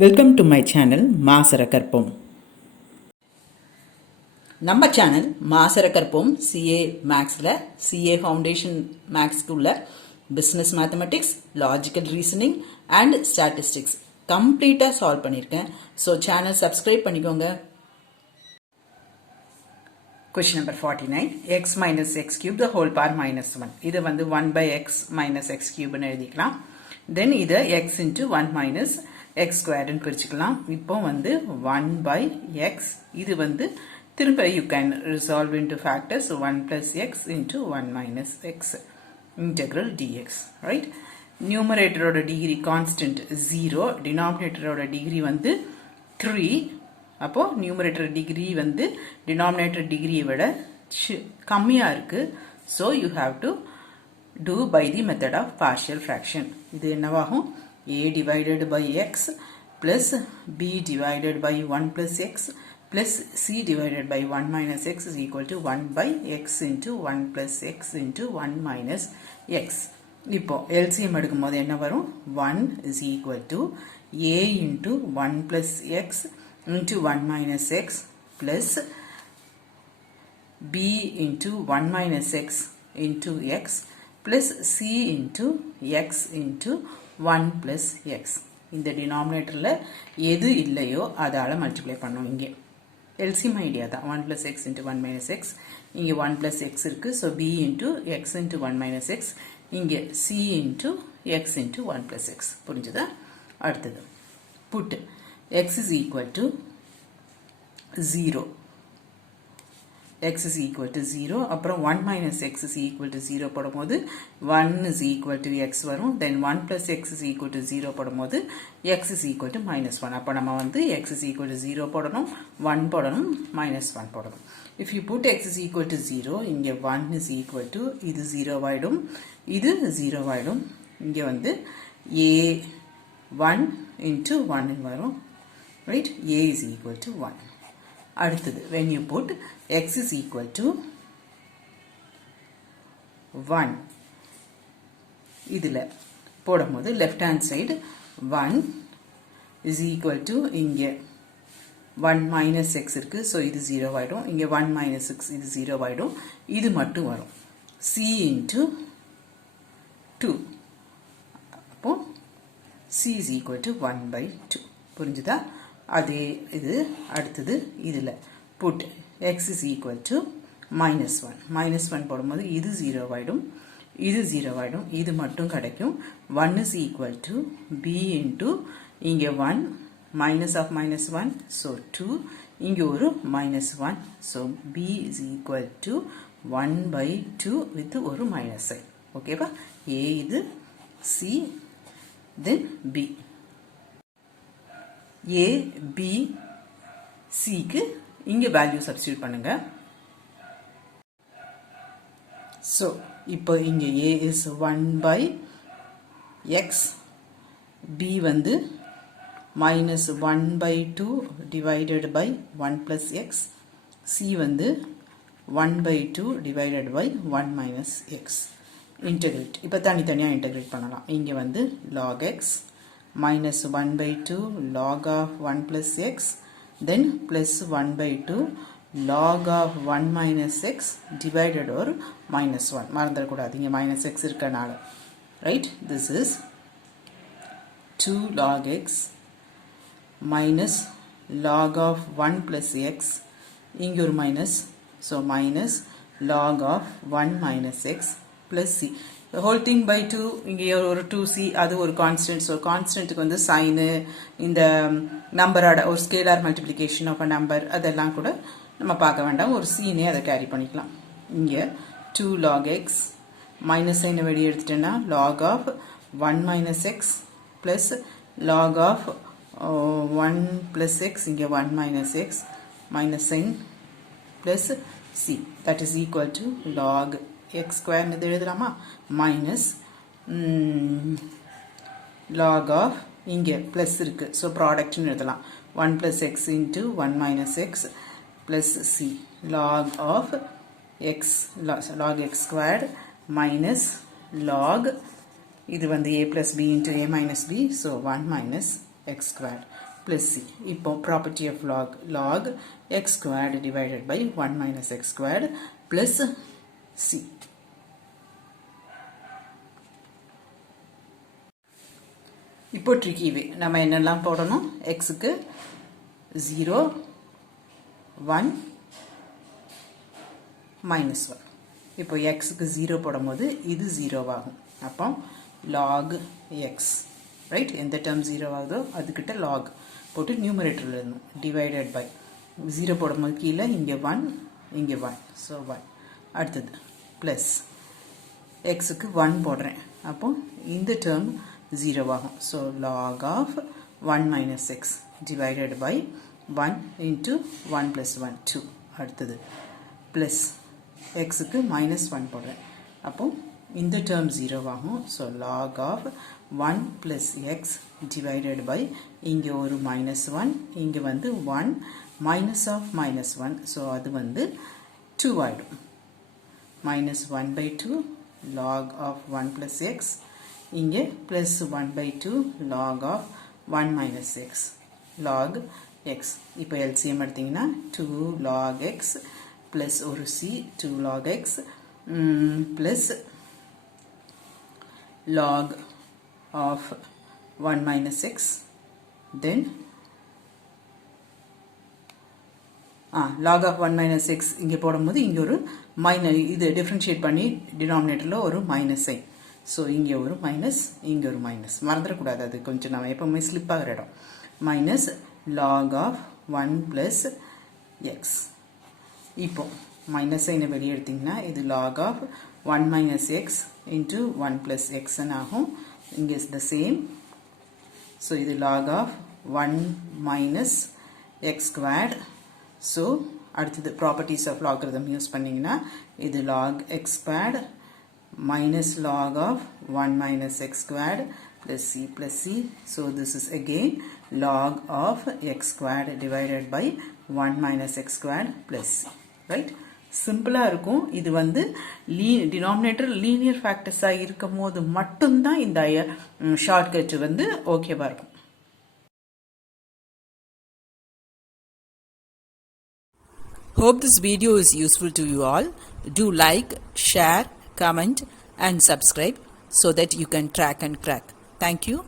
Welcome to my channel Maasarakarpom. நம்ம channel Maasarakarpom CA மேக்ஸில் CA foundation மேக்ஸ்க்குள்ள business mathematics, logical reasoning and statistics கம்ப்ளீட்டாக solve பண்ணியிருக்கேன். So channel subscribe பண்ணிக்கோங்க. Question number 49, x minus x cube the whole power minus 1. இது வந்து 1 by x minus x cube எழுதிக்கலாம். Then இதை x into 1 minus x squared பிரிச்சுக்கலாம். இப்போ வந்து 1 by x, இது வந்து திரும்ப you can resolve into factors. So 1 plus x into 1 minus x integral dx, right? Numerator oda degree constant 0, denominator oda degree வந்து 3. அப்போ numerator degree வந்து denominator degree விட கம்மியா இருக்கு. So you have to do by the method of partial fraction. இது என்னவாகும்? a divided by x plus b divided by 1 plus x plus c divided by 1 minus x is equal to 1 by x into 1 plus x into 1 minus x. இப்போ LCM எடுக்கும்போது என்ன வரும்? 1 is equal to a into 1 plus x into 1 minus x plus b into 1 minus x into x plus c into x into 1 plus x. இந்த denominatorல எது இல்லையோ அதால multiply பண்ணோம். இங்கே LCM ஐடியா தான். 1 plus x into 1 minus x, இங்கே 1 plus x இருக்கு. so b into x into 1 minus x, இங்கே c into x into 1 plus x. புரிஞ்சுதா? அடுத்தது put x is equal to 0. x is equal to 0. அப்புறம் 1 minus x is equal to 0 போடும்போது 1 is equal to x வரும். then 1 plus x is equal to 0 போடும்போது x is equal to minus 1. அப்போ நம்ம வந்து x is equal to 0 போடணும், 1 போடணும், minus 1 போடணும். if you put x is equal to 0, இங்கே 1 is equal to, இது 0 ஆயிடும், இது 0 ஆயிடும். இங்கே வந்து a 1 into 1 வரும், right? a is equal to 1. அடுத்தது when you put x is equal to 1, இதில் போடும்போது left hand side 1 is equal to, இங்கே 1 minus x இருக்கு, so இது 0 ஆயிடும். இங்கே 1 minus x, இது 0 ஆயிடும். இது மட்டும் வரும் c into 2. அப்போ c is equal to 1 by 2. புரிஞ்சுதா? அதே இது அடுத்தது இதில் put x is equal to minus 1. minus 1 போடும்போது இது 0 ஆயிடும், இது 0 ஆயிடும், இது மட்டும் கிடைக்கும். 1 is equal to b into, இங்கே 1 minus of minus 1, so 2, இங்கே ஒரு minus 1, so b is equal to 1 by 2 with ஒரு minus sign. ஓகேவா? a இது, c, then b. a b c க்கு இங்கே வேல்யூ சப்ஸ்டிட்யூட் பண்ணுங்க. so இப்போ இங்கே a is 1 by x, b வந்து minus 1 by 2 divided by 1 plus x, c வந்து 1 by 2 divided by 1 minus x. integrate, இப்போ தனித்தனியாக integrate பண்ணலாம். இங்கே வந்து log x minus 1 by 2 log of 1 plus x, then plus 1 by 2 log of 1 minus x divided over minus 1. மறந்துடக்கூடாது, இங்கே minus x இருக்கனால, right? this is 2 log x minus log of 1 plus x, இங்கே ஒரு minus, so minus log of 1 minus x plus c. the whole thing by 2, இங்கே ஒரு 2c, அது ஒரு constant. So கான்ஸ்டன்ட்டுக்கு வந்து சைனு, இந்த நம்பரோட ஒரு scalar multiplication of a number, அதெல்லாம் கூட நம்ம பார்க்க வேண்டாம், ஒரு சீனே அதை கேரி பண்ணிக்கலாம். இங்கே 2 log x மைனஸ் சைனை வெளியே எடுத்துட்டேன்னா log of 1 minus x plus log of 1 plus x, இங்கே 1 minus x minus sign plus c, that is equal to log x square இது எழுதலாமா, minus log of, இங்கே plus இருக்கு, so product எழுதலாம், 1 plus x into 1 minus x plus c, log of x, log x squared minus log, இது வந்து a plus b into a minus b, so 1 minus x squared plus c. இப்போ property of log x squared divided by 1 minus x squared plus c. இப்போ tricky way நம்ம என்னெல்லாம் போடணும் x க்கு 0 1 minus 1. இப்போ x க்கு 0 போடும்போது இது 0 ஆகும். அப்போ log x right எந்த term 0 ஆகுதோ அதுக்கிட்ட log போட்டு நியூமரேட்டர்ல எழுதணும் divided by 0 போடும்போது கீழே இங்கே 1 இங்கே 1 so 1 அடுத்தது plus x க்கு 1 போடுறேன் அப்போ இந்த term 0 ஆகும் so log of 1 minus x divided by 1 into 1 plus 1 2 அடுத்தது plus x க்கு minus 1 போடுறேன் அப்போ இந்த term 0 ஆகும் so log of 1 plus x divided by இங்கே ஒரு minus 1 இங்கே வந்து 1 minus of minus 1 so அது வந்து 2 ஆயிடும் minus 1 by 2 log of 1 plus x இங்கே plus 1 by 2 log of 1 minus x log x இப்போ LCM எடுத்தீங்கன்னா 2 log x plus ஒரு c 2 log x plus log of 1 minus x then log of 1 minus x இங்கே போடும்போது இங்கே ஒரு minus இது differentiate பண்ணி denominatorல ஒரு minus sign so இங்கே ஒரு minus இங்கே ஒரு minus மறந்துடக்கூடாது அது கொஞ்சம் நம்ம எப்பவுமே slip ஆகிற இடம் minus log of 1 plus x இப்போ minus sign வெளியே எடுத்தீங்கன்னா இது log of 1 minus x into 1 plus x ஆகும் இங்கே is the same so இது log of 1 minus x squared so அடுத்தது properties of logarithm use பண்ணீங்கன்னா இது log x squared minus log of 1 minus x squared plus c so this is again log of x squared divided by 1 minus x squared plus c right சிம்பிளா இருக்கும் இது வந்து denominator linear factors ஆ இருக்கும்போது மட்டும் தான் இந்த ஷார்ட்கட் வந்து ஓகேவா இருக்கும் Hope this video is useful to you all. Do like, share, comment and subscribe so that you can track and crack. Thank you.